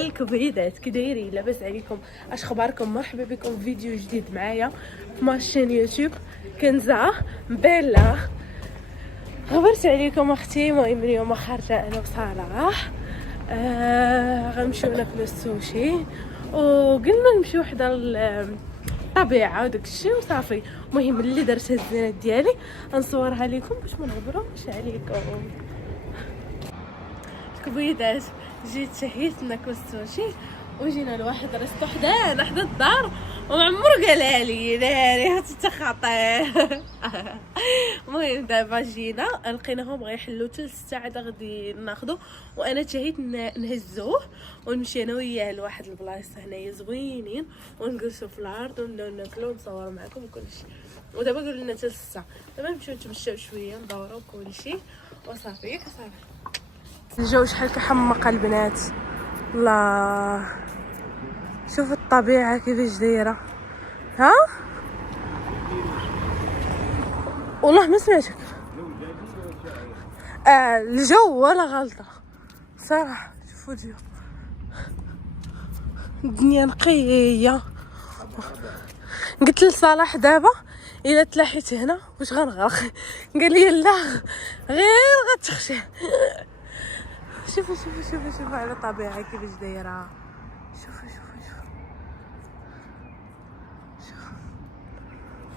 الكبيدات كي دايرين؟ لاباس عليكم؟ اش اخباركم؟ مرحبا بكم في فيديو جديد معايا في ماشين يوتيوب كنزه بيلا. غبرت عليكم اختي. المهم اليوم خارجه انا وصلاح غنمشيو ناكلو السوشي وقلنا نمشيو حدا الطبيعه وداك الشيء وصافي. المهم اللي درت الزينات ديالي غنصورها لكم باش ما نغبروش عليكم. الكبيدات جيت شهيت ناكل السوشي وجينا لواحد ريستو حدا الدار وعمرو قالها لي ناري هاتي خطير. المهم دابا جينا لقيناهم غيحلوا حتى 6 عاد غادي ناخذو وانا تشهيت نهزوه ونمشي انا وياه لواحد البلايصه هنايا زوينين ونجلسوا في الارض ونبداو ناكلوا ونصوروا معكم وكلشي. ودابا قالوا لنا حتى 6 دابا نمشيو نتمشاو شويه ندوروا كلشي وصافي ياك صافي. الجو شحال كيحمق البنات. الله شوف الطبيعه كيفاش دايره. ها والله ما سمعتك. الجو ولا غلطه صراحه. شوفوا الجو الدنيا نقيه. قلت لصلاح دابا الا تلاحيت هنا واش غنغرق؟ قال لي لا غير غتخشى. شوفوا على الطبيعه كيفاش دايره. شوفوا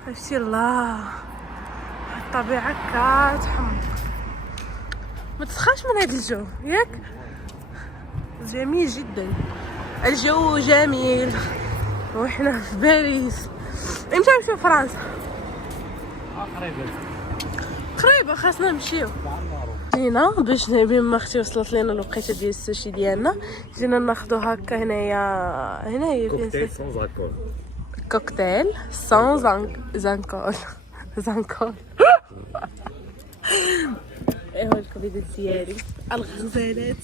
عرفتي الله الطبيعه كتحمق. ما تسخاش من هذا الجو ياك؟ جميل جدا الجو جميل وإحنا في باريس. امتى نمشيو فرنسا؟ قريبه خاصنا نمشيو. جينا باش بما اختي وصلت لنا الوقيته ديال السوشي ديالنا جينا ناخذو هكا هنايا فين كوكتيل سان زانكول ايوا الكبيدات ديالي الغزالات.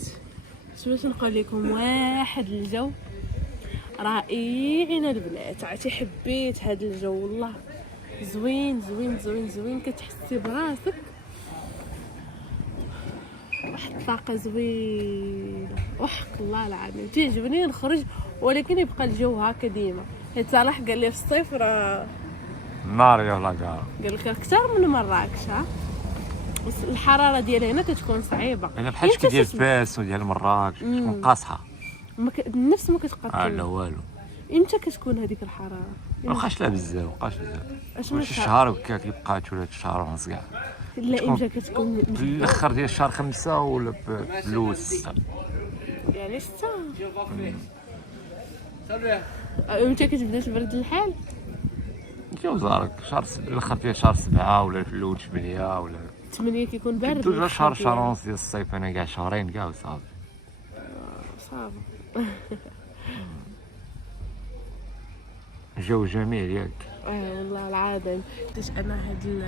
باش نقول لكم واحد الجو رائعين البنات. عرفتي حبيت هذا الجو والله زوين كتحسي براسك واحد الطاقه زوينه وحق الله العظيم. تعجبني نخرج ولكن يبقى الجو هكا ديما. حيت صلاح قال لي في الصيف راه نار يلا كاع قال لك اكثر من مراكش. ها الحراره ديال هنا كتكون صعيبه. انا بحال شكل ديال فاس وديال مراكش كتكون قاصحه النفس ما كتقاتل. لا والو. امتى كتكون هذيك الحراره؟ واخاش لا بزاف وبقاش بزاف اشنو شي شهر هكا كيبقى ولا شهر ونص كاع. لا امتى كتكون في الاخر ديال شهر 5 ولا في الاول 6 يعني 6. امتى كتبدا تبرد الحال؟ كيوزارك شهر الاخر ديال شهر 7 ولا في الاول 8 ولا 8 كيكون بارد. دوجا شهر ونص ديال الصيف انا كاع شهرين كاع وصافي صافي. جو جميل ياك. والله العظيم درت انا هاد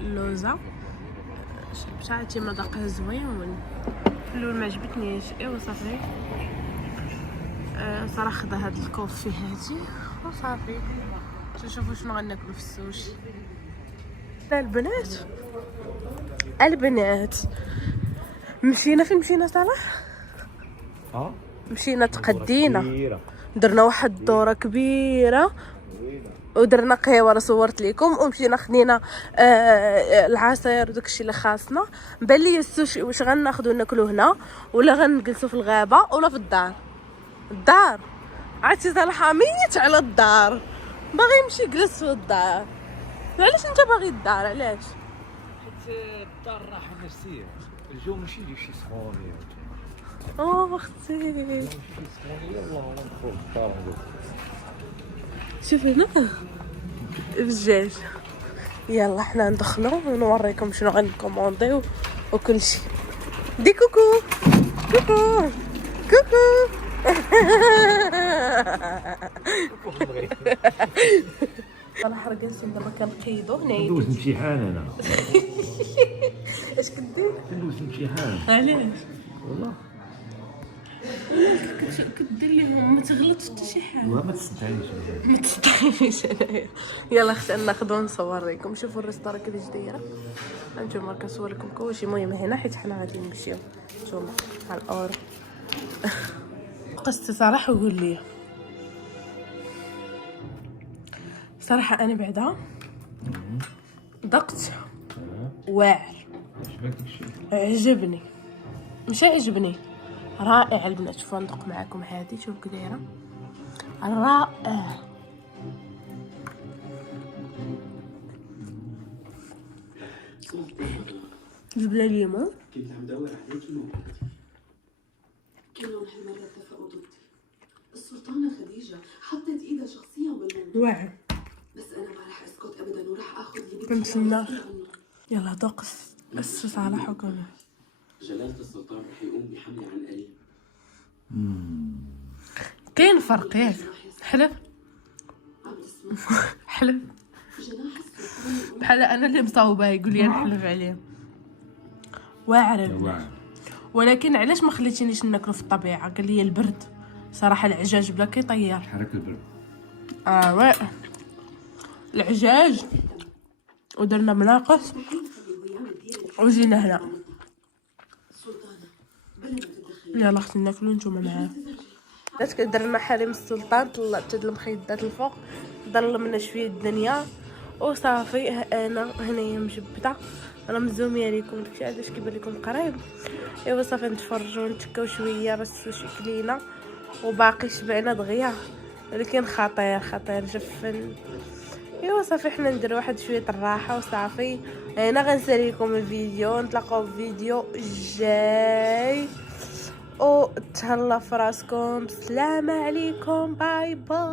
اللوزه شربتها مذاقها زوين. في الاول ما عجبتنيش ايوا صافي صراحه خدا هاد الكوفي هادي وصافي. شوفوا شنو غناكلو في السوشي. البنات مشينا فين مشينا صلاح؟ مشينا تقدينا درنا واحد الدوره كبيره ودرنا قهوه راه صورت لكم ومشينا خدينا العصير وداكشي اللي خاصنا. بان لي السوشي واش غناخذو ناكلو هنا ولا غنجلسوا في الغابه ولا في الدار. عرفتي صلاح ميت على الدار باغي يمشي يجلس في الدار. علاش انت باغي الدار؟ علاش؟ حيت الدار راحه نفسيه. الجو ماشي يجي شي سخونيه اختي شي سخونيه والله ندخل للدار ندوز. شوف هنا الدجاج. يلا حنا ندخلو ونوريكم شنو غنكومونديو وكل شيء. دي كوكو صراحه رجعت دابا كنقيدو هنايا. ندوز امتحان انا. اش كدير؟ ندوز امتحان. علاش؟ والله كدير لهم ما تغلطش حتى شي حاجه. ما تصدقينيش انايا. يلا اختي ناخذو نصور لكم. شوفوا الريستورا كيفاش دايره. انتما كنصور لكم كلشي. المهم هنا حيت حنا غادي نمشيو نتوما على الاور. ذوق صراحه وقول لي صراحه انا بعدا ذقت واعر، عجبني مش عجبني رائع البنات. شوفوا ندق معاكم هذه، شوف كي دايره رائع. جبنا ليمون كنت عم دور عليكي موجود. كلهم هالمرة اتفقوا ضدي. السلطانة خديجة حطت ايدها شخصيا بالموضوع، واعر. بس انا ما رح اسكت ابدا وراح اخذ اللي بدي فهمت إياه النار. وأسأل عنه. يلا دوق الصوص على حكمه. جلالة السلطان رح يقوم بحملة عن قريب. كاين فرق ياك؟ حلف عم تسمع؟ حلف جناح السلطان يقوم بحال انا اللي مصاوبه يقول لي نحلف عليه. واعر البنات. ولكن علاش ما خليتينيش ناكلو في الطبيعه؟ قال لي البرد صراحه، العجاج بلا كيطير. حرك البرد. واعر العجاج، ودرنا مناقص وجينا هنا. السلطانة بلا ما تتدخلي. يلا اختي ناكلو نتوما معاه. بدات درنا حريم السلطان، طلعت هاد المخيدات الفوق، ظلمنا شويه الدنيا وصافي. انا هنايا مجبده، انا مزوميه ليكم داكشي علاش كيبان لكم قريب. ايوا صافي نتفرجوا ونتكاو شويه بس كلينا وباقي شبعنا دغيا، ولكن خطير جفن. ايوا صافي حنا نديرو واحد شويه الراحه وصافي. انا غنساليكم الفيديو، نتلاقاو في فيديو جاي وتهلا في راسكم. السلام عليكم، باي باي.